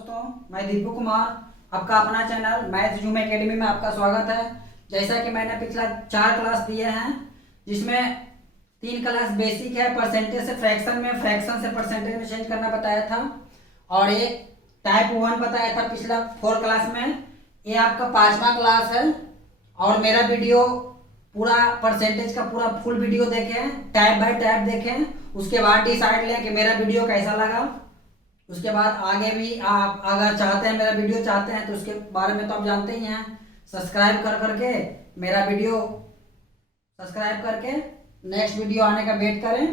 दोस्तों, मैं दीपू कुमार, आपका अपना चैनल मैथ जूम एकेडमी में आपका स्वागत है। जैसा कि मैंने पिछला 4 क्लास दिए हैं, जिसमें 3 क्लास बेसिक है, परसेंटेज से फ्रैक्शन में, फ्रैक्शन से परसेंटेज में चेंज करना बताया था, और एक टाइप 1 बताया था पिछला 4 क्लास में। ये आपका 5वां क्लास है, और मेरा वीडियो पूरा परसेंटेज का पूरा फुल वीडियो देखें, टाइप बाय टाइप देखें, उसके बाद डिसाइड लें कि मेरा वीडियो कैसा लगा। उसके बाद आगे भी आप अगर चाहते हैं, मेरा वीडियो चाहते हैं, तो उसके बारे में तो आप जानते ही हैं, सब्सक्राइब कर करके मेरा वीडियो सब्सक्राइब करके नेक्स्ट वीडियो आने का वेट करें।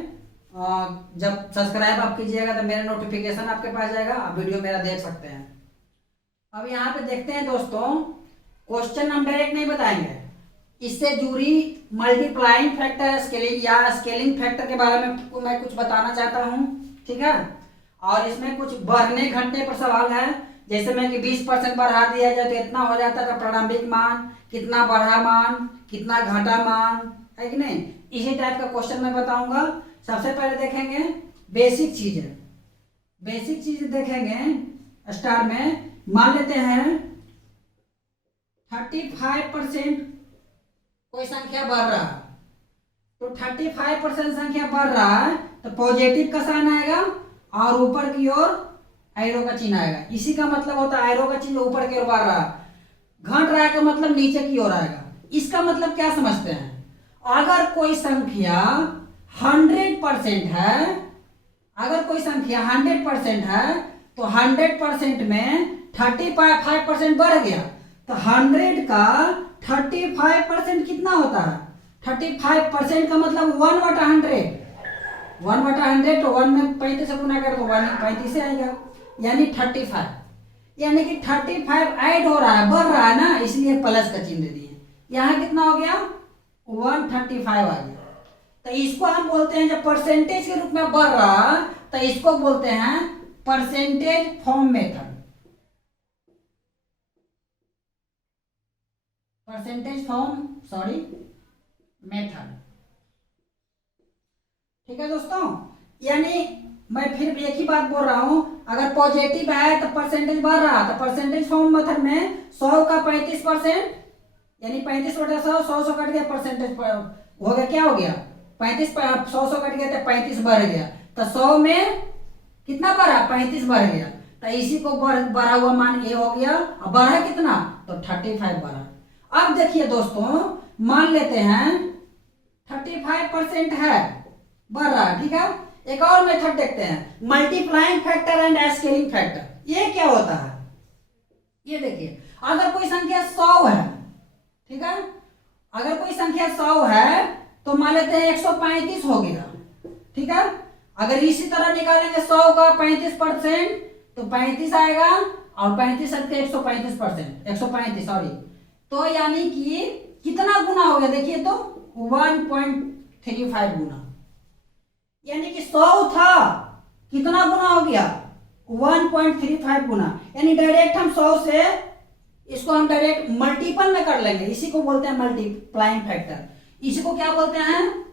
जब सब्सक्राइब आप कीजिएगा तो मेरा नोटिफिकेशन आपके पास जाएगा, आप वीडियो मेरा देख सकते हैं। अब यहाँ पे देखते हैं दोस्तों, क्वेश्चन हम डायरेक्ट नहीं बताएंगे, इससे जुड़ी मल्टीप्लाइंग फैक्टर, स्केलिंग या स्केलिंग फैक्टर के बारे में मैं कुछ बताना चाहता हूँ, ठीक है। और इसमें कुछ बढ़ने घटने पर सवाल है, जैसे मैं कि 20% बढ़ा दिया जाए तो इतना हो जाता है, प्रारंभिक मान कितना बढ़ा मान कितना घटा मान, है कि नहीं। इसी टाइप का क्वेश्चन मैं बताऊंगा। सबसे पहले देखेंगे बेसिक चीजें, बेसिक चीज देखेंगे। स्टार में मान लेते हैं 35% कोई संख्या बढ़ रहा है, तो 35% संख्या बढ़ रहा है तो पॉजिटिव का साइन आएगा और ऊपर की ओर एरो का चिन्ह आएगा। इसी का मतलब होता है एरो का चिन्ह ऊपर की ओर बढ़ रहा है, घट रहा है का मतलब नीचे की ओर आएगा। इसका मतलब क्या समझते हैं, अगर कोई संख्या 100% है, अगर कोई संख्या 100% है तो 100% में 35% बढ़ गया, तो 100 का 35% कितना होता है, 35% का मतलब 1/100, 1/100 तो 1 में 35 से गुना कर तो 35 से आएगा, यानी 35, यानी कि 35 ऐड हो रहा है, बढ़ रहा है ना, इसलिए प्लस का चिन्ह दे दिए। यहाँ कितना हो गया, 135 आ गया। तो इसको हम बोलते हैं, जब परसेंटेज के रूप में बढ़ रहा तो इसको बोलते हैं percentage form method, percentage form method, ठीक है दोस्तों। यानी मैं फिर एक ही बात बोल रहा हूं, अगर पॉजिटिव है तो परसेंटेज बढ़ रहा, तो परसेंटेज फॉर्म मेथड में 100 का 35%, यानी 35/100, 100 कट गया, परसेंटेज हो गया, क्या हो गया 35, 100 कट गया तो 35 बढ़ गया, तो 100 में कितना बढ़ा, 35 बढ़ गया, तो इसी को बढ़ा हुआ मान ए हो गया। अब बढ़ा कितना, तो 35 बढ़ा। अब देखिए दोस्तों, मान लेते हैं 35% है, बढ़ रहा है, ठीक है। एक और मेथड देखते हैं, multiplying factor and scaling factor. ये क्या होता है, ये देखिए, अगर कोई संख्या 100 है, ठीक है, अगर कोई संख्या 100 है तो मान लेते हैं 135 हो गया, ठीक है। अगर इसी तरह निकालेंगे 100 का 35% तो 35 आएगा, और 35 हट के 135%, 135 सॉरी, तो यानी कि कितना गुना हो गया, देखिए तो 1.35 गुना, यानी कि 100 था, कितना गुना हो गया, 1.35 गुना। यानी डायरेक्ट हम 100 से इसको हम डायरेक्ट मल्टीपल में कर लेंगे, इसी को बोलते हैं मल्टीप्लाइंग फैक्टर। इसी को क्या बोलते हैं,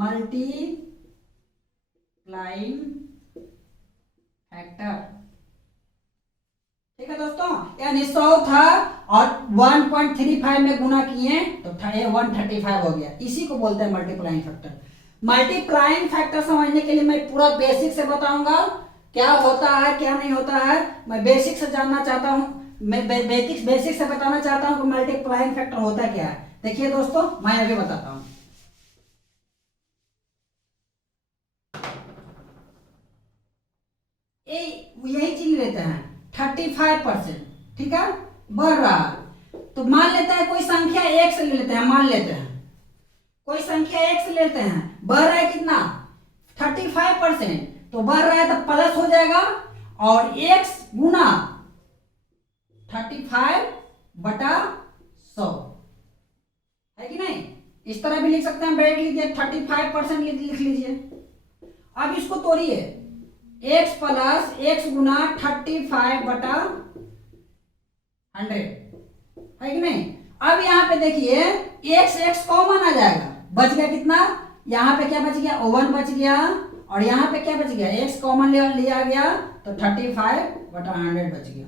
मल्टीप्लाइंग फैक्टर, ठीक है दोस्तों। यानी 100 था और 1.35 में गुना किए तो 135 हो गया, इसी को बोलते हैं मल्टीप्लाइंग फैक्टर। मल्टीप्लाइंग फैक्टर समझने के लिए मैं पूरा बेसिक से बताऊंगा, क्या होता है क्या नहीं होता है, मैं बेसिक से जानना चाहता हूं, मैं बेसिक से बताना चाहता हूं कि मल्टीप्लाइंग फैक्टर होता क्या है। देखिए दोस्तों, मैं अभी बताता हूं। यही चीज लेते हैं 35%, ठीक है, बढ़ रहा है, तो मान लेते हैं कोई संख्या x ले लेते हैं, मान लेते हैं कोई संख्या x लेते हैं, बढ़ रहा है कितना 35%, तो बढ़ रहा है तो प्लस हो जाएगा, और x गुना 35/100, है कि नहीं। इस तरह भी लिख सकते हैं, डायरेक्ट लीजिए 35% लिख लीजिए। अब इसको तोड़िए, x प्लस x गुना 35/100, है कि नहीं। अब यहाँ पे देखिए x कॉमन आ जाएगा, बच गया कितना, यहाँ पे क्या बच गया, 1 बच गया, और यहाँ पे क्या बच गया, x कॉमन लिया गया तो 35/100 बच गया।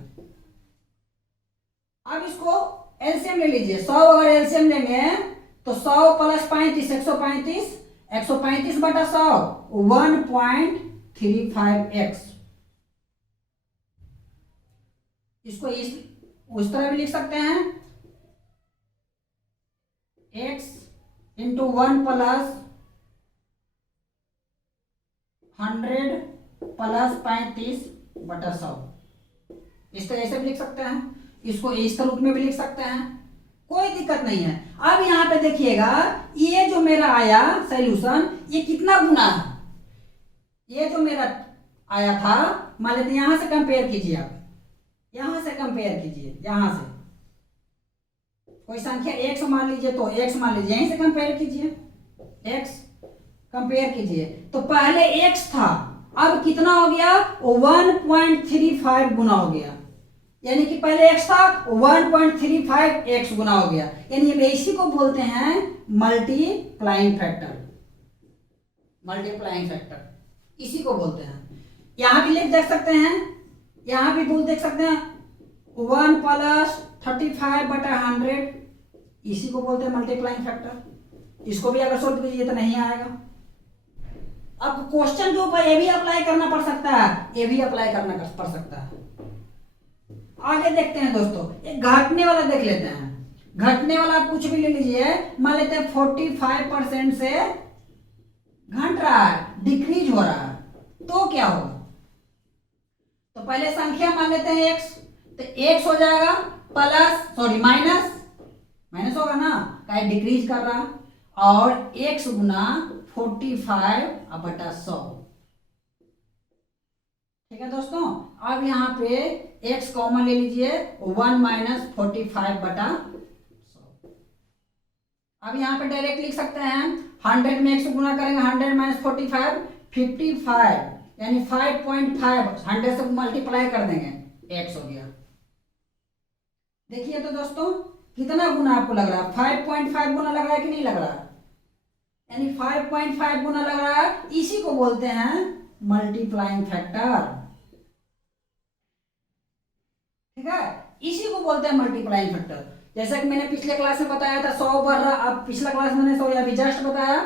अब इसको एलसीएम ले लीजिए, 100 अगर एलसीएम लेंगे तो 100 प्लस 35 135, 135/100 1.35x। इसको उस तरह भी लिख सकते हैं, x इंटू 1 प्लस 100 प्लस 35/100, इस तरह से भी लिख सकते हैं। इसको इस रूप में भी लिख सकते हैं, कोई दिक्कत नहीं है। अब यहाँ पे देखिएगा, ये जो मेरा आया सॉल्यूशन, ये कितना गुना है, ये जो मेरा आया था, मान लेते यहां से कंपेयर कीजिए, आप यहां से कंपेयर कीजिए, यहां से कोई संख्या x मान लीजिए तो x मान लीजिए, यहीं से कंपेयर कीजिए, x कंपेयर कीजिए तो पहले x था, अब कितना हो गया, 1.35 गुना हो गया, यानी कि पहले x था 1.35x गुना हो गया, यानी इसी को बोलते हैं मल्टीप्लाइंग फैक्टर, मल्टीप्लाइंग फैक्टर इसी को बोलते हैं। यहां भी लिख देख सकते हैं, यहां भी बोल देख सकते हैं 1 प्लस 35/100, इसी को बोलते हैं मल्टीप्लाइंग फैक्टर। इसको भी अगर सोल्व कीजिए तो नहीं आएगा। अब क्वेश्चन के ऊपर ये भी अप्लाई करना पड़ सकता है, ये भी अप्लाई करना पड़ सकता है। आगे देखते हैं दोस्तों, एक घटने वाला देख लेते हैं। घटने वाला आप कुछ भी ले लीजिए, मान लेते हैं 45% से घट रहा है, डिक्रीज हो रहा है, तो क्या होगा, तो पहले संख्या मान लेते हैं x, तो x हो जाएगा माइनस होगा ना, क्या डिक्रीज कर रहा, और x गुना 45/100। ठीक है दोस्तों, अब यहाँ पे x कॉमन ले लीजिए, 1 - 45/100। अब यहाँ पे डायरेक्ट लिख सकते हैं, 100 में x गुना करेंगे, 100 - 45 55, यानी 5.5, 100 से मल्टीप्लाई कर देंगे, x हो गया। देखिए तो दोस्तों कितना गुना आपको लग रहा है, 5.5 गुना लग रहा है कि नहीं लग रहा है, यानी 5.5 गुना लग रहा है, इसी को बोलते हैं मल्टीप्लाइंग फैक्टर। ठीक है, इसी को बोलते हैं मल्टीप्लाइंग फैक्टर। जैसा कि मैंने पिछले क्लास में बताया था 100 बढ़ रहा, अब पिछला क्लास मैंने 100 अभी जस्ट बताया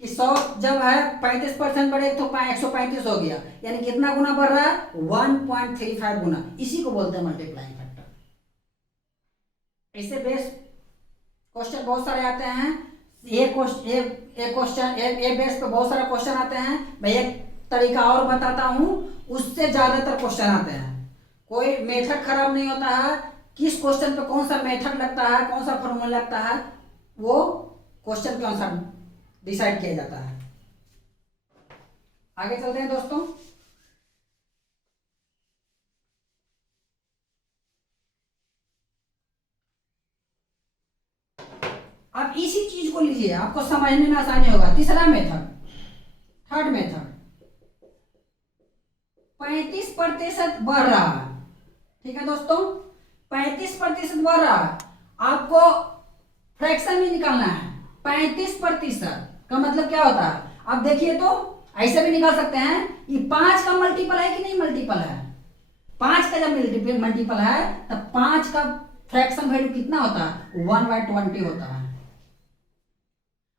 कि 100 जब है 35% बढ़े तो 135 हो गया, यानी कितना गुना बढ़ रहा है, 1.35 गुना, इसी को बोलते हैं मल्टीप्लाइंग फैक्टर। ऐसे बेस क्वेश्चन बहुत सारे आते हैं, एक बेस पे बहुत सारे क्वेश्चन आते हैं। मैं एक तरीका और बताता हूं, उससे ज्यादातर क्वेश्चन आते हैं। कोई मेथड खराब नहीं होता है, किस क्वेश्चन पे कौन सा मेथड लगता है, कौन सा फॉर्मूला लगता है, वो क्वेश्चन के अनुसार डिसाइड किया जाता है। आगे चलते हैं दोस्तों। अब इसी चीज को लीजिए, आपको समझने में आसानी होगा। तीसरा मेथड, थर्ड मेथड, 35% बढ़ रहा है। ठीक है दोस्तों, 35% बढ़ रहा है, आपको फ्रैक्शन में निकालना है। 35% का मतलब क्या होता है, आप देखिए तो ऐसे भी निकाल सकते हैं, ये 5 का मल्टीपल है कि नहीं मल्टीपल है, 5 का जब मल्टीपल है तब 5 का फ्रैक्शन वैल्यू कितना होता है, 1/20 होता है।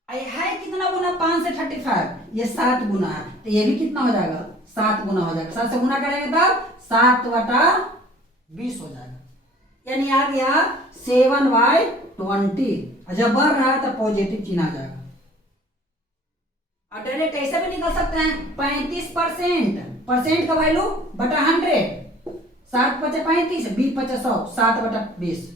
है कितना गुना, 5 से 35, ये 7 गुना है, तो ये भी कितना हो जाएगा, 7 गुना हो जाएगा। 7 से गुना करेंगे तब 7/20 हो जाएगा, यानी आ गया 7/20। जब बढ़ रहा है तब पॉजिटिव चिन्ह आ जाएगा। और डायरेक्ट ऐसे भी निकल सकते हैं, 35% का वैल्यू बटा 100, 7 × 5 = 35, 20 × 5 = 100, 7/20।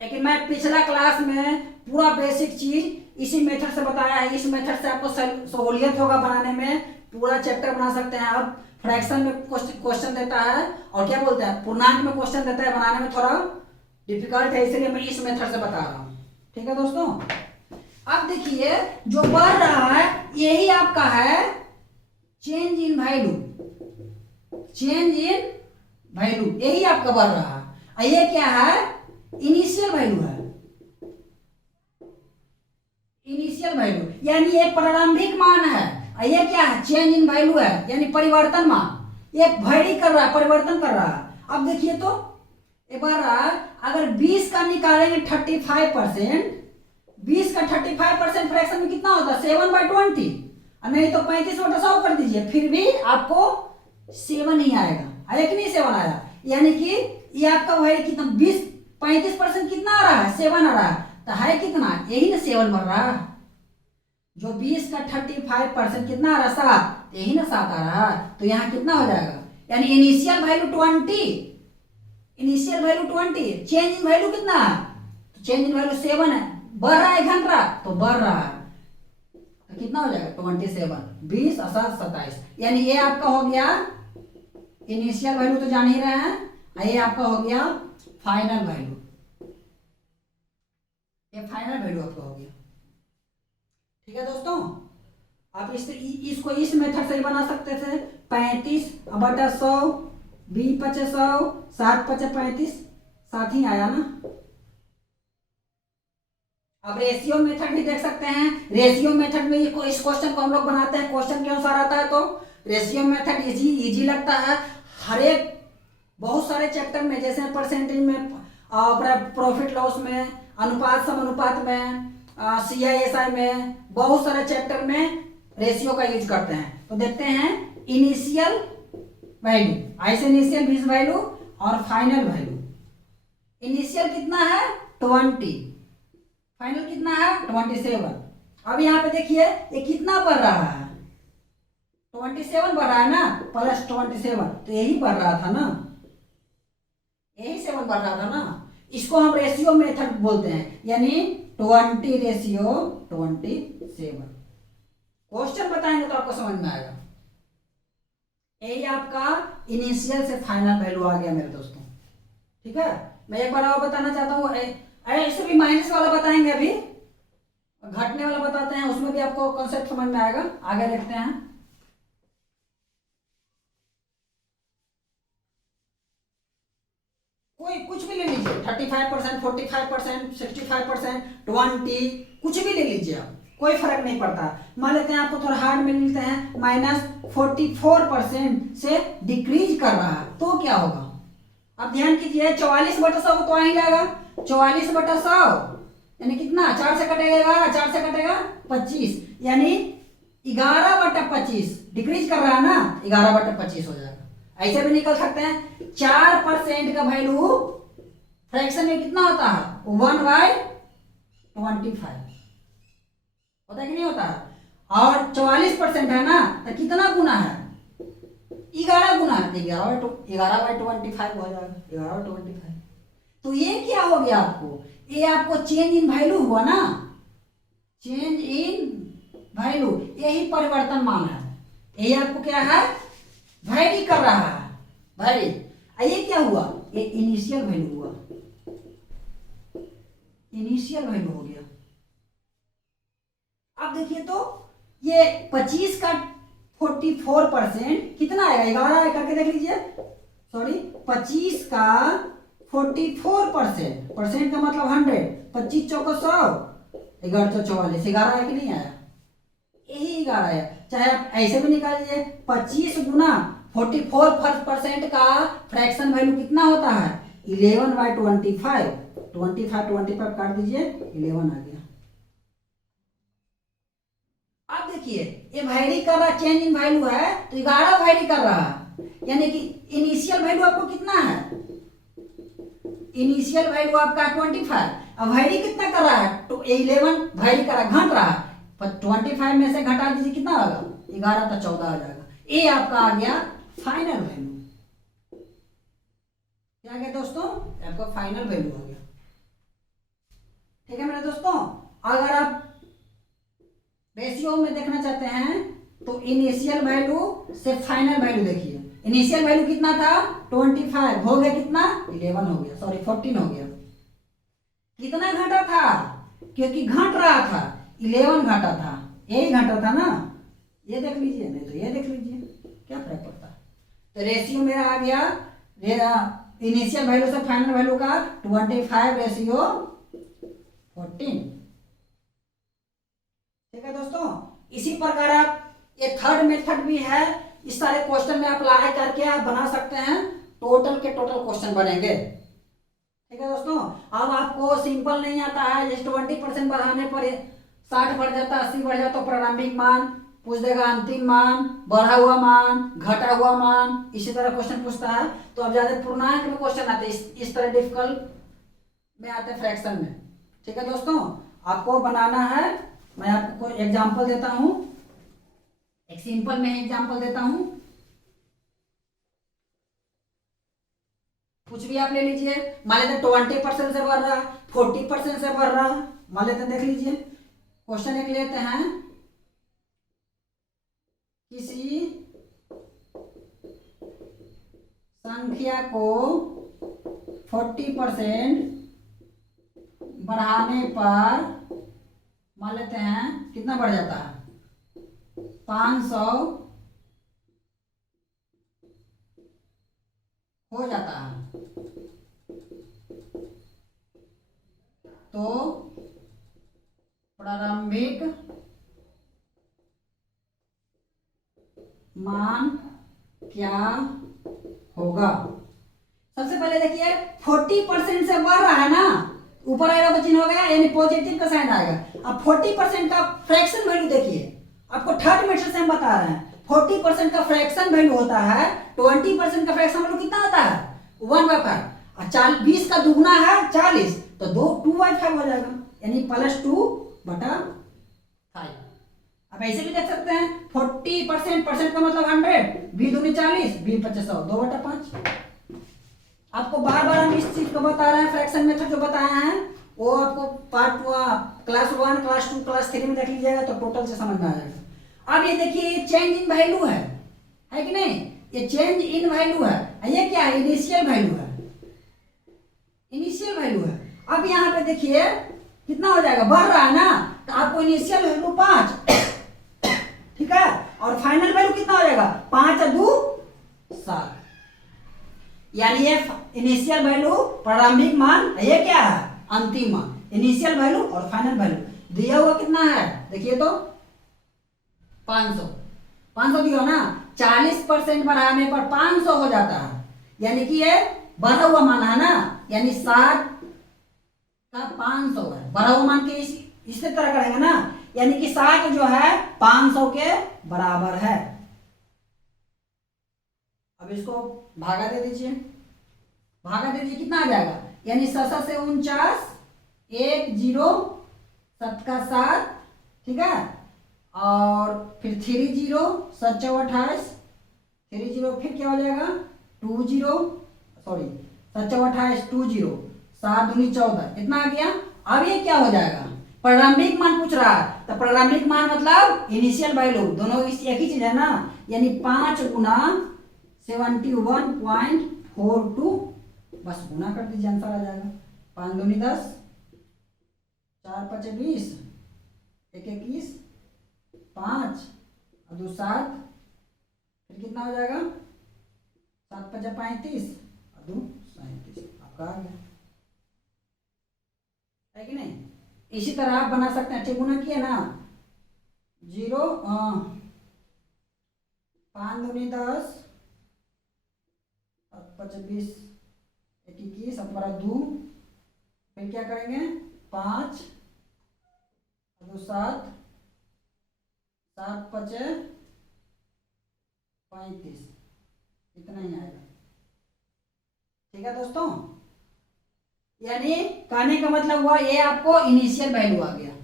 लेकिन मैं पिछला क्लास में पूरा बेसिक चीज इसी मेथड से बताया है, इस मेथड से आपको सहूलियत होगा बनाने में, पूरा चैप्टर बना सकते हैं आप। फ्रैक्शन में क्वेश्चन देता है, और क्या बोलते हैं, पूर्णांक में क्वेश्चन देता है, बनाने में थोड़ा डिफिकल्ट है, इसलिए मैं इस मेथड से बता रहा हूं। ठीक है दोस्तों, अब देखिए जो बढ़ रहा है यही आपका है change in value, change in value यही आपका बढ़ रहा है। और ये क्या है, इनिशियल वैल्यू है, इनिशियल वैल्यू यानी ये प्रारंभिक मान है, ये क्या है, चेंज इन वैल्यू है, यानी परिवर्तन मान, ये वैरी कर रहा है, परिवर्तन कर रहा है। अब देखिए तो एक बार अगर 20 का निकालेंगे 35%, 20 का 35% फ्रैक्शन में कितना होता है 7/20, नहीं तो 35/100 कर दीजिए, फिर भी आपको 7 ही आएगा, आया कि नहीं 7 आया, यानी कि ये आपका वही कितना 35% कितना आ रहा है 7 आ रहा है, तो है कितना यही ना 7 बन रहा है, जो 20 का 35% कितना आ रहा है 7, यही ना 7 आ रहा है, तो यहाँ कितना हो जाएगा, यानी initial value 20, initial value 20, change in value कितना है, तो चेंज इन वैल्यू 7 है, बढ़ रहा है घट रहा तो बढ़ रहा है, तो कितना हो जाएगा 27, 20 और 7 27, यानी ये आपका हो गया इनिशियल वैल्यू, तो जान ही रहे हैं, ये आपका हो गया फाइनल वैल्यू, ये फाइनल वैल्यू आपका हो गया। ठीक है दोस्तों, आप इसको इस मेथड से ही बना सकते थे, 35/100, 20/100, 7/35, 7 ही आया ना। अब रेशियो मेथड भी देख सकते हैं, रेशियो मेथड में इस क्वेश्चन को हम लोग बनाते हैं, क्वेश्चन के अनुसार आता है, तो रेशियो मेथड इजी लगता है, हर एक बहुत सारे चैप्टर में, जैसे परसेंटेज में, प्रॉफिट लॉस में, अनुपात समानुपात में, CISI में, बहुत सारे चैप्टर में रेशियो का यूज करते हैं। तो देखते हैं इनिशियल वैल्यू, ऐसे इनिशियल बीज वैल्यू और फाइनल वैल्यू। इनिशियल कितना है 20, फाइनल कितना है 27। अब यहाँ पे देखिए ये कितना बढ़ रहा है 27 बढ़ रहा है ना, प्लस 27, तो यही बढ़ रहा था ना, यही 7 बढ़ रहा था ना, इसको हम रेशियो मेथड बोलते हैं, यानी 20:27। क्वेश्चन बताएंगे तो आपको समझ में आएगा। यही आपका इनिशियल से फाइनल वैल्यू आ गया मेरे दोस्तों। ठीक है, मैं एक बार और बताना चाहता हूँ, ऐसे भी माइनस वाला बताएंगे, अभी घटने वाला बताते हैं, उसमें भी आपको कॉन्सेप्ट समझ में आएगा। आगे देखते हैं, कोई कुछ भी ले लीजिए, 35%, 45%, 65%, 20, कुछ भी ले लीजिए आप, कोई फर्क नहीं पड़ता। मान लेते हैं आपको थोड़ा हार्ड में मिलते हैं, -44% से डिक्रीज कर रहा है, तो क्या होगा, अब ध्यान कीजिए, 44/100 तो आ ही जाएगा, 44/100 यानी कितना, 4 से कटेगा 4 से कटेगा 25, यानी 11/25, डिक्रीज कर रहा है ना, 11/25 हो जाएगा। ऐसे भी निकल सकते हैं, 4% का वैल्यू फ्रैक्शन में कितना होता है 1/25 होता है कि नहीं होता है, और 44% है ना, तो कितना गुना है 11 गुना है, 11/25 हो जाएगा, 11/25। तो ये क्या हो गया आपको, ये आपको चेंज इन वैल्यू हुआ ना, चेंज इन वैल्यू, यही परिवर्तन मान है, यही आपको क्या है वैरी कर रहा है, वैरी। ये क्या हुआ, ये इनिशियल वैल्यू हुआ, इनिशियल वैल्यू हो गया। अब देखिए तो ये 25 का 44% कितना आएगा, 11 करके देख लीजिए, सॉरी 25 का 44%, परसेंट का मतलब 100, 25 चौको 100, 11 तो 44, 11 है कि नहीं आया, यही 11 है। चाहे आप ऐसे भी निकाल लीजिए, 25 गुना 44% का फ्रैक्शन वैल्यू कितना होता है 11/25, 25 काट दीजिए, 11 आ गया। अब देखिए ये वैरी कर रहा, चेंज इन वैल्यू है, तो 11 वैरी कर रहा है, यानी कि इनिशियल वैल्यू आपको कितना है, इनिशियल वैल्यू आपका 25, अब वैरी कितना कर रहा है, तो 11 वैरी कर रहा, घट रहा है, 25 में से घटा दीजिए कितना होगा 11, तो 14 आ जाएगा। ये आपका आ गया फाइनल वैल्यू, क्या आ गया दोस्तों, आपका फाइनल वैल्यू आ गया। ठीक है मेरे दोस्तों, अगर आप रेशियो में देखना चाहते हैं तो इनिशियल वैल्यू से फाइनल वैल्यू देखिए, इनिशियल वैल्यू कितना था 25, हो गया कितना 11 हो गया, सॉरी 14 हो गया, कितना घटा था, क्योंकि घट रहा था 11 घटा था, यही घटा था ना, ये देख लीजिए, नहीं तो ये देख लीजिए, क्या फर्क पड़ता है। तो रेशियो मेरा आ गया इनिशियल वैल्यू से फाइनल वैल्यू का 25:14। ठीक है दोस्तों, इसी प्रकार आप ये थर्ड मेथड भी है। इस सारे क्वेश्चन में अप्लाई करके आप बना सकते हैं, टोटल के टोटल क्वेश्चन बनेंगे। ठीक है दोस्तों। अब आपको सिंपल नहीं आता है, जैसे 20% बढ़ाने पर 60 बढ़ जाता, 80 बढ़ जाता तो प्रारंभिक मान पूछ देगा, अंतिम मान, बढ़ा हुआ मान, घटा हुआ मान, इसी तरह क्वेश्चन पूछता है। तो अब ज्यादा पूर्णांक में क्वेश्चन आते हैं, इस तरह डिफिकल्ट में आते हैं फ्रैक्शन में। ठीक है दोस्तों, आपको बनाना है। मैं आपको एग्जांपल देता हूं, एक सिंपल में एग्जांपल देता हूं। कुछ भी आप ले लीजिए, मान लेते 20% से बढ़ रहा, 40% से बढ़ रहा, मान लेते देख लीजिए। क्वेश्चन एक लेते हैं, किसी संख्या को 40% बढ़ाने पर मान लेते हैं कितना बढ़ जाता है, 500 हो जाता है। तो प्रारंभिक मान क्या होगा। सबसे पहले देखिए 40% से बढ़ रहा है ना, ऊपर आएगा तो चिन्ह हो गया, यानी पॉजिटिव का साइन आएगा। अब 40% का फ्रैक्शन वैल्यू देखिए, आपको थर्ड मेथड से हम बता रहे हैं। 40% का फ्रैक्शन वैल्यू होता है, 20% का फ्रैक्शन वैल्यू कितना होता है, 1/5। 20 का दुगुना है 40, तो 2/5 हो जाएगा, यानी +2/5। अब ऐसे भी देख सकते हैं 40% का मतलब 100, 20 दूनी 40, 20 25 100, 2/5। आपको बार बार हम इस चीज को बता रहे हैं, फ्रैक्शन मेथड जो बताया है वो आपको पार्ट क्लास 1, क्लास 2, क्लास 3 में देख लीजिएगा तो टोटल से समझ में आ जाएगा। अब ये देखिए, ये चेंज इन वैल्यू है कि नहीं, ये चेंज इन वैल्यू है। ये क्या है, इनिशियल वैल्यू है, इनिशियल वैल्यू है। अब यहाँ पे देखिए कितना हो जाएगा, बढ़ रहा है ना, तो आपको इनिशियल वैल्यू 5, ठीक है, और फाइनल वैल्यू कितना हो जाएगा, 5 और 2 7। यानी ये इनिशियल वैल्यू प्रारंभिक मान, ये क्या है अंतिम मान। इनिशियल वैल्यू और फाइनल वैल्यू दिया हुआ कितना है, देखिए तो 500 दिया ना, 40% बढ़ाने पर 500 हो जाता है, यानी कि ये बढ़ा हुआ मान है ना, यानी 60 का 500 है। बढ़ा हुआ मान के इसी तरह करेंगे ना, यानी कि 60 जो है 500 के बराबर है। अब इसको भागा दे दीजिए, भागा दे दीजिए, कितना आ जाएगा, यानी 7 से 49, 1 0 7 का 7, ठीक है, और फिर 3 0 7 चौ 28, 3 0 फिर क्या हो जाएगा 2 0, सॉरी 7 चौ 28, 2 0 7 दूनी 14, इतना आ गया। अब ये क्या हो जाएगा, प्रारंभिक मान पूछ रहा है, तो प्रारंभिक मान मतलब इनिशियल वैल्यू, दोनों एक ही चीज है ना, यानी 5 गुना 71.42, बस गुना कर दीजिए, आंसर आ जाएगा। 5 दूनी 10, 4 5 20, 1 21, 5 और 2 7, फिर कितना हो जाएगा 7 5 35 और 2 37, आपका आ गया, है कि नहीं। इसी तरह आप बना सकते हैं, ठीक गुना किए ना, 0 5 दूनी 10, 5 20, 1 21, अब बड़ा 2, फिर क्या करेंगे 5 2 7, 7 5 35, इतना ही आएगा। ठीक है दोस्तों, यानी कहने का मतलब हुआ ये आपको इनिशियल वैल्यू आ गया।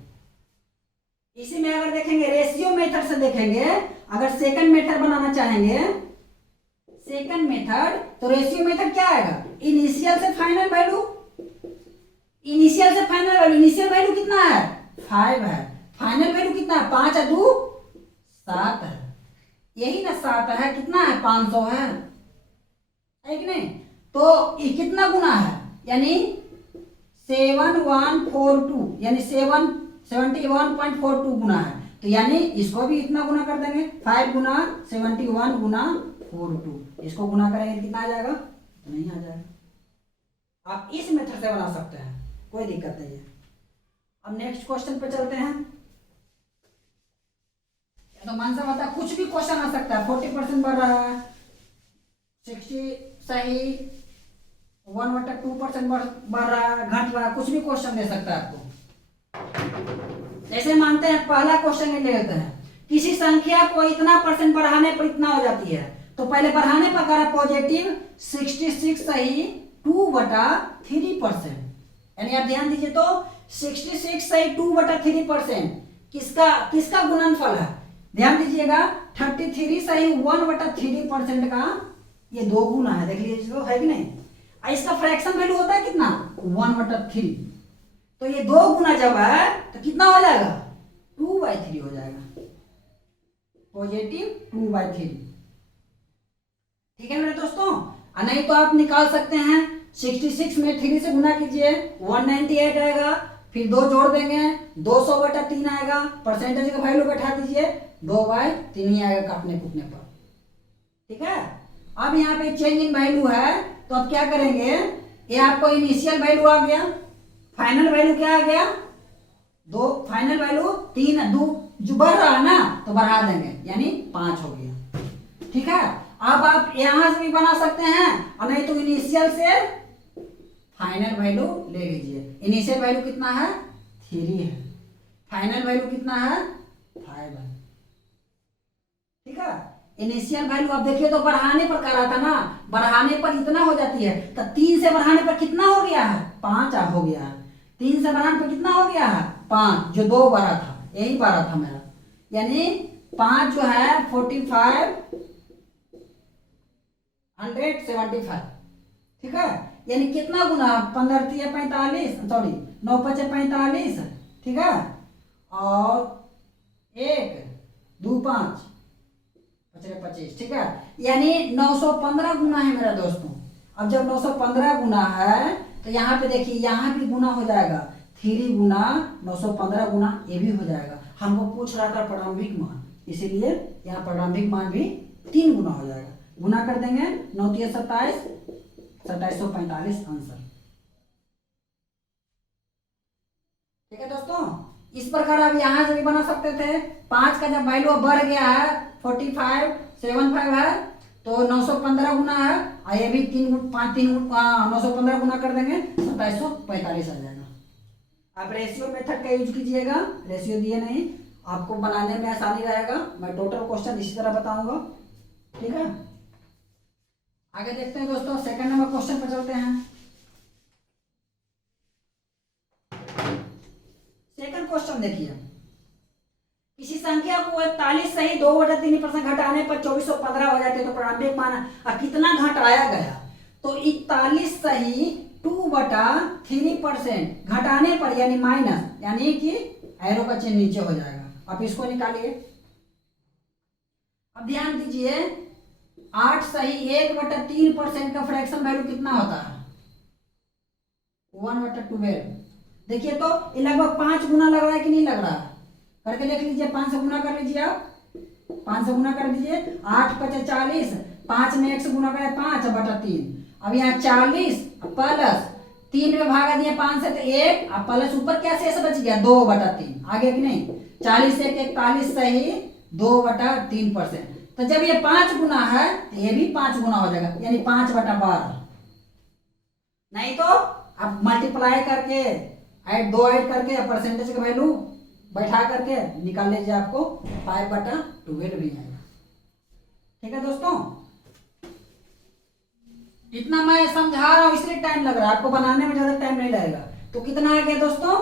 इसी में अगर देखेंगे रेशियो मेथड से देखेंगे, अगर सेकंड मेथड बनाना चाहेंगे, सेकंड मेथड, तो रेशियो मेथड क्या आएगा, इनिशियल से फाइनल वैल्यू, इनिशियल से फाइनल वैल्यू, इनिशियल वैल्यू कितना है 5 है, फाइनल वैल्यू कितना है 5 और 2 7 है, यही ना 7 है, कितना है 500 है कि नहीं। तो ये कितना गुना है, यानी 7142, यानी 71.42 गुना है, तो यानी इसको भी इतना गुना कर देंगे, 5 गुना 71 गुना 42, इसको गुना करेंगे कितना आ जाएगा, इतना ही आ जाएगा। आप इस मेथड से बना सकते हैं, कोई दिक्कत नहीं है। अब नेक्स्ट क्वेश्चन पे चलते हैं, तो मन से बता, कुछ भी क्वेश्चन आ सकता है। 40% बढ़ रहा है, 60 सही, 1/2% बढ़ रहा है, घट रहा है, कुछ भी क्वेश्चन दे सकता है आपको। जैसे मानते हैं पहला क्वेश्चन ले लेते हैं, किसी संख्या को इतना परसेंट बढ़ाने पर इतना हो जाती है। तो पहले बढ़ाने पर करा पॉजिटिव 66 सही 2/3%, यानी आप ध्यान दीजिए तो 66 सही 2/3% किसका गुणनफल है, ध्यान दीजिएगा। 33 सही 1/3% का ये 2 गुना है, देख लीजिए तो है कि नहीं। इसका फ्रैक्शन वैल्यू होता है कितना 1/3, तो ये 2 गुना जब है तो कितना हो जाएगा 2/3 हो जाएगा, पॉजिटिव 2/3। ठीक है मेरे दोस्तों। नहीं तो आप निकाल सकते हैं 66 में 3 से गुना कीजिए 198 आएगा, फिर 2 जोड़ देंगे 200/3 आएगा, परसेंटेज का वैल्यू बैठा दीजिए 2/3 ही आएगा काटने कूटने पर। ठीक है, अब यहाँ पे चेंज इन वैल्यू है, तो अब क्या करेंगे, ये आपको इनिशियल वैल्यू आ गया, फाइनल वैल्यू क्या आ गया 2, फाइनल वैल्यू 3, 2 जो बढ़ रहा है ना तो बढ़ा देंगे यानी 5 हो गया। ठीक है, अब आप यहां से भी बना सकते हैं, और नहीं तो इनिशियल से फाइनल वैल्यू ले लीजिए। इनिशियल वैल्यू कितना है 3 है, फाइनल वैल्यू कितना है 5 है। ठीक है, इनिशियल वैल्यू आप देखिए तो बढ़ाने पर करा था ना, बढ़ाने पर इतना हो जाती है, तो 3 से बढ़ाने पर कितना हो गया है 5 हो गया है। 3 से बढ़ाने पर कितना हो गया है 5, जो 2 बढ़ा था यही बढ़ा था मेरा, यानी 5 जो है 4575। ठीक है, यानी कितना गुना 15 3 45, सॉरी 9 5 45। ठीक है, और 1 2 5 25। ठीक है, यानी 915 गुना है मेरा दोस्तों। अब जब 915 गुना है तो यहाँ पे देखिए यहाँ भी गुना हो जाएगा, 3 गुना 915 गुना ये भी हो जाएगा। हमको पूछ रहा था प्रारंभिक मान, इसीलिए यहाँ प्रारंभिक मान भी 3 गुना हो जाएगा। गुना कर देंगे 9 3 27, 2745 आंसर। ठीक है दोस्तों, इस प्रकार आप यहाँ से भी बना सकते थे। 5 का जब वैल्यू बढ़ गया है 4575 है, तो 915 गुना है, और ये भी 915 गुना कर देंगे 2745 आ जाएगा। आप रेशियो मेथड का यूज कीजिएगा, रेशियो दिए नहीं, आपको बनाने में आसानी रहेगा। मैं टोटल क्वेश्चन इसी तरह बताऊंगा। ठीक है, आगे देखते हैं दोस्तों, सेकंड नंबर क्वेश्चन पर चलते हैं। सेकंड क्वेश्चन देखिए, किसी संख्या को 41 सही 2/3% घटाने पर 2415 हो जाते तो प्रारंभिक मान कितना घटाया गया। तो 41 सही 2/3% घटाने पर यानी माइनस, यानी कि एरो का चिन्ह नीचे हो जाएगा। आप इसको निकालिए। अब ध्यान दीजिए 8 सही 1/3% का फ्रैक्शन वैल्यू कितना होता है 1/12। देखिए तो ये लगभग 5 गुना लग रहा है कि नहीं लग रहा है, करके देख लीजिए। 5 से गुना कर लीजिए, आप 5 से गुना कर दीजिए। 8 5 40, 5 में 1 से गुना करें 5/3। अब यहाँ 40 प्लस 3 में भागा दिया 5 से तो 1, अब प्लस ऊपर क्या शेष बच गया 2/3, आगे कि नहीं। 40 से 41 सही 2/3%। तो जब ये 5 गुना है तो ये भी 5 गुना हो जाएगा, यानी 5/12। नहीं तो आप मल्टीप्लाई करके ऐड करके परसेंटेज का वैल्यू बैठा करके निकाल लीजिए, आपको 5/12 भी आएगा। ठीक है दोस्तों, इतना मैं समझा रहा हूं इसलिए टाइम लग रहा है, आपको बनाने में ज्यादा टाइम नहीं लगेगा। तो कितना आ गया दोस्तों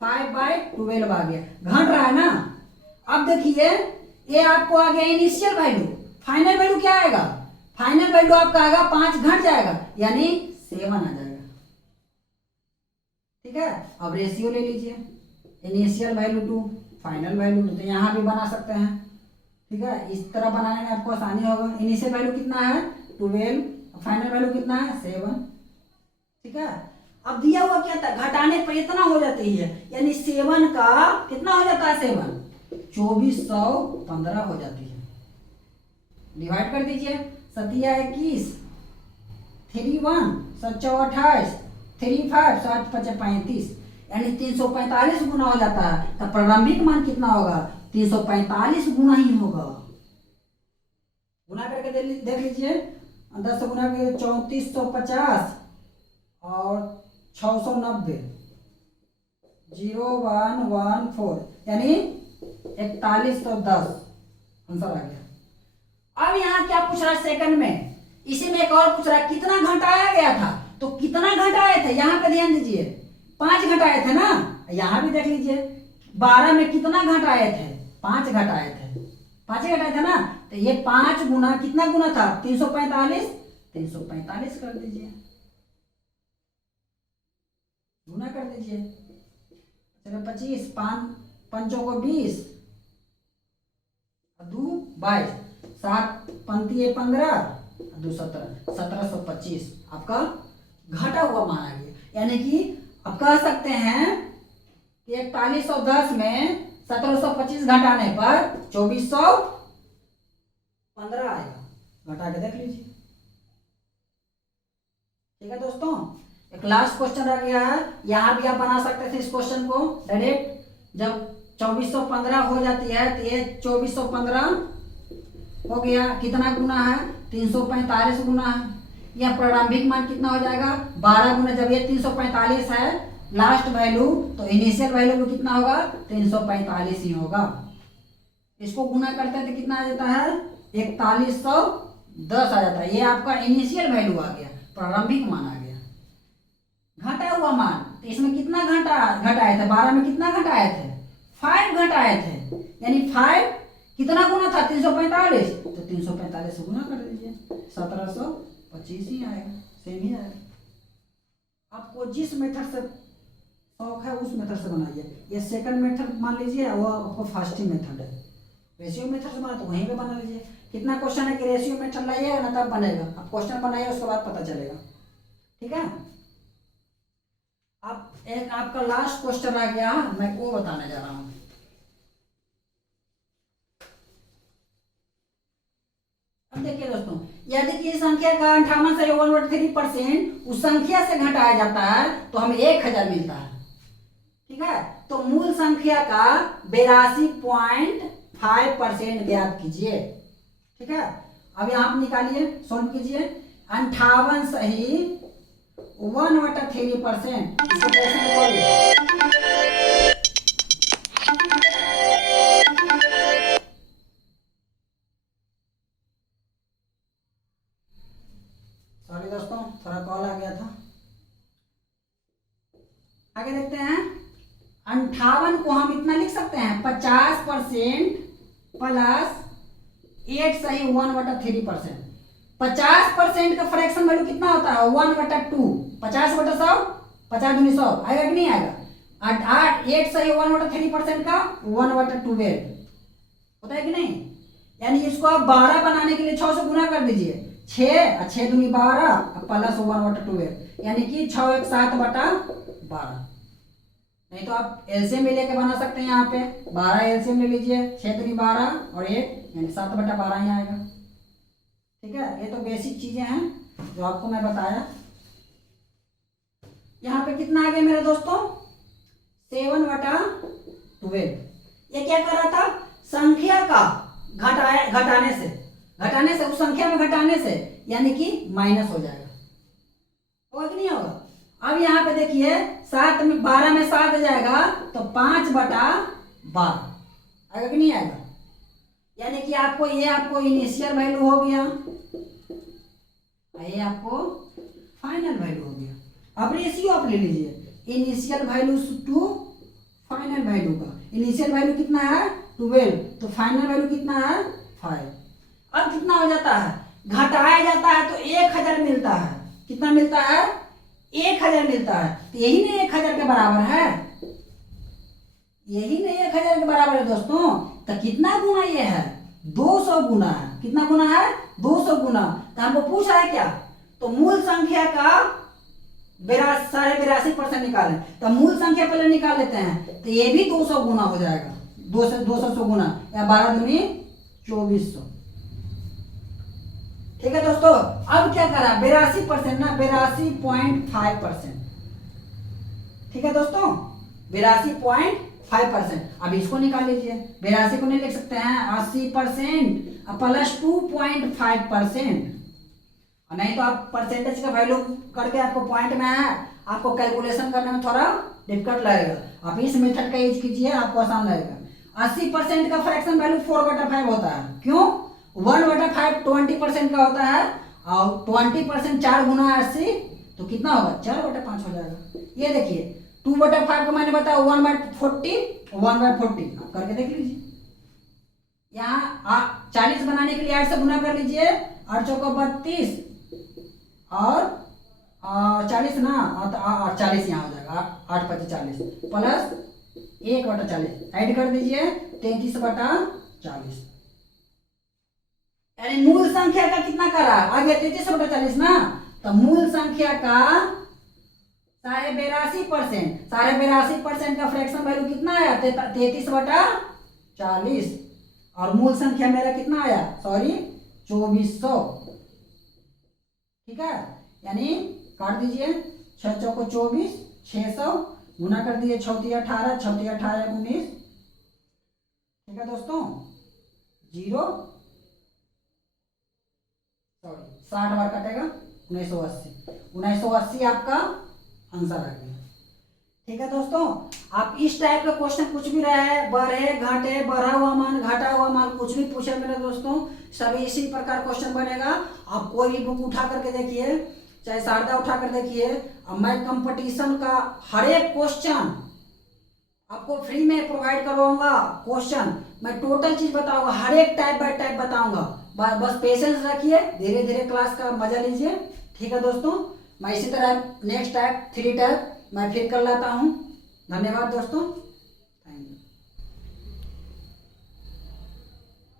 5/12 आ गया, घट रहा है ना। अब देखिए ये आपको आ गया इनिशियल वैल्यू, फाइनल वैल्यू क्या आएगा, फाइनल वैल्यू आपका आएगा 5 घट जाएगा यानी 7 आ जाएगा। ठीक है, अब रेशियो ले लीजिए, initial value to final value, तो यहाँ भी बना सकते हैं। ठीक है, इस तरह बनाने में आपको आसानी होगा। इनिशियल वैल्यू कितना है 12, फाइनल वैल्यू कितना है 7। ठीक है, अब दिया हुआ क्या था, घटाने पर इतना हो जाती है, यानी 7 का कितना हो जाता है 7 2415 हो जाती है। डिवाइड कर दीजिए, 7 21, 3 1 7 28, 3 5 7 5 35, यानी 345 गुना हो जाता है। तो प्रारंभिक मान कितना होगा 345 गुना ही होगा। गुना करके देख लीजिए, 10 से गुना करके 3450 और 690 0114 यानी 4110 आंसर आ गया। अब यहाँ क्या पूछ रहा है सेकंड में, इसी में एक और पूछ रहा है कितना घटाया गया था। तो कितना घटाए थे यहाँ पे ध्यान दीजिए, 5 घटाए थे ना। यहाँ भी देख लीजिए 12 में कितना घटाए थे, 5 घटाए थे, 5 ही घटाए थे ना। तो ये 5 गुना कितना गुना था 345, 345 कर दीजिए, गुना कर दीजिए। चलो 25, 5 पंचों को 20, 2 22, 7 पंती 15, 2 17, 1725 आपका घटा हुआ मान आ गया। यानी कि आप कह सकते हैं कि 4110 में 1725 घटाने पर 2415 आएगा। घटा के देख लीजिए। ठीक है दोस्तों, एक लास्ट क्वेश्चन रह गया है। यहाँ भी आप बना सकते थे इस क्वेश्चन को डायरेक्ट। जब 2415 हो जाती है तो ये 2415 हो गया, कितना गुना है 345 गुना है। यह प्रारंभिक मान कितना हो जाएगा 12 गुना। जब ये 345 है लास्ट वैल्यू तो इनिशियल वैल्यू में कितना होगा 345 ही होगा। इसको गुना करते हैं तो कितना आ जाता है 4110 आ जाता है। ये आपका इनिशियल वैल्यू आ गया, प्रारंभिक मान आ गया। घटा हुआ मान तो इसमें कितना घटाए थे, 12 में कितना घटाए थे 5 घटाए थे। यानी 5 कितना गुना था 345, तो 345 से गुना कर दीजिए, 1725 ही आएगा, सेम ही आएगा। आपको जिस मेथड से शौक है उस मेथड से बनाइए। ये सेकंड मेथड मान लीजिए, वो आपको फर्स्ट ही मेथड है। रेशियो मेथड से बना तो वहीं पे बना लीजिए। कितना क्वेश्चन है कि रेशियो मेथड लाइएगा ना तब बनेगा। आप क्वेश्चन बनाइए उसके बाद पता चलेगा। ठीक है, अब एक आपका लास्ट क्वेश्चन आ गया, मैं वो बताने जा रहा हूं। अब देखिए दोस्तों, यदि किसी संख्या का 58 से 1/3% उस संख्या से घटाया जाता है तो हमें 1000 मिलता है। ठीक है, तो मूल संख्या का 82.5% ज्ञात कीजिए। ठीक है, अब यहां आप निकालिए, सॉल्व कीजिए। 58 सही 1/3%, इसको कैसे निकालिए? सॉरी दोस्तों, थोड़ा कॉल आ गया था। आगे देखते हैं। 58 को हम इतना लिख सकते हैं 50% प्लस 8 सही 1/3%। 50% का फ्रैक्शन वैल्यू कितना होता है 1/2, 50/100, 50 दूनी 100 आएगा कि नहीं आएगा। 8 सही 1/3% का 1/12 होता है कि नहीं। यानी इसको आप 12 बनाने के लिए 6 से गुना कर दीजिए, 6 और 6 दूनी 12 प्लस 1/12 यानी कि 6 1 7/12। नहीं तो आप एलसीएम भी लेके बना सकते हैं। यहाँ पे 12 एलसीएम ले लीजिए, 6 दूनी 12 और 1 यानी 7/12 ही आएगा। ठीक है, ये तो बेसिक चीजें हैं जो आपको मैं बताया। यहाँ पे कितना आ गया मेरे दोस्तों 7/12। ये क्या कर रहा था, संख्या का घटाने से उस संख्या में घटाने से, यानी कि माइनस हो जाएगा। होगा कि नहीं होगा। अब यहाँ पे देखिए 7 में 12 में 7 आ जाएगा तो 5/12 आएगा कि नहीं आएगा। यानी कि आपको ये आपको इनिशियल वैल्यू हो गया, ये आपको फाइनल वैल्यू हो गया। अब रेशियो आप ले लीजिए initial value to final value का। इनिशियल वैल्यू कितना है 12, तो फाइनल वैल्यू कितना है 5। अब कितना हो जाता है, घटाया जाता है तो 1000 मिलता है। कितना मिलता है 1000 मिलता है। तो यही नहीं 1000 के बराबर है, यही नहीं 1000 के बराबर है दोस्तों। तो कितना गुना ये है 200 गुना है। कितना गुना है 200 गुना। तो हमको पूछा है क्या, तो मूल संख्या का 82.5% निकालें। तो मूल संख्या पहले निकाल लेते हैं, तो ये भी 200 गुना हो जाएगा, 200 गुना या 12 दूनी 2400। ठीक है दोस्तों, अब क्या करा 82% ना 82.5%। ठीक है दोस्तों 82.5 5%। अब इसको निकाल लीजिए, 82 को नहीं लिख सकते हैं, 80% प्लस 2.5%। नहीं तो आप परसेंटेज का वैल्यू करके आपको पॉइंट में है, आपको कैलकुलेशन करने में थोड़ा डिफिकल्ट लगेगा। आप इस मेथड का यूज कीजिए, आपको आसान लगेगा। 80% का फ्रैक्शन वैल्यू 4/5 होता है। क्यों? 1/5 20% का होता है, और 20% 4 गुना 80 तो कितना होगा? 4/5 हो जाएगा। ये देखिए 2/5 को मैंने बताया 1/40, 1/40 आप करके देख लीजिए। यहाँ 40 बनाने के लिए 8 से गुना कर लीजिए, 8 चौका 32 और 40 ना, 40 यहाँ हो जाएगा, 8×5 = 40 प्लस 1/40 ऐड कर दीजिए 33/40। यानी मूल संख्या का कितना करा? आ गया 33/40 ना। तो मूल संख्या का 82%, 82% का फ्रैक्शन वैल्यू कितना आया? 33/40। और मूल संख्या मेरा कितना आया? सॉरी 2400। ठीक है, यानी काट दीजिए, 6 चौको 24, 600 गुना कर दिए 6 × 18, 6 × 18 19। ठीक है दोस्तों, 60 बार कटेगा, 1980। 1980 आपका आंसर आ गया। ठीक है दोस्तों, आप इस टाइप का क्वेश्चन कुछ भी रहे, बढ़े घटे, बढ़ा हुआ मान, घटा हुआ मान, कुछ भी पूछे मेरे दोस्तों, सभी इसी प्रकार क्वेश्चन बनेगा। आप कोई भी बुक उठा करके देखिए, चाहे शारदा उठा कर देखिए, अब मैं कंपटीशन का हर एक क्वेश्चन आपको फ्री में प्रोवाइड करवाऊंगा। क्वेश्चन मैं टोटल चीज बताऊंगा, हर एक टाइप बाय टाइप बताऊंगा। बस पेशेंस रखिए, धीरे धीरे क्लास का मजा लीजिए। ठीक है दोस्तों, मैं इसी तरह नेक्स्ट टाइप 3 टाइप मैं फिर कर लाता हूँ। धन्यवाद दोस्तों।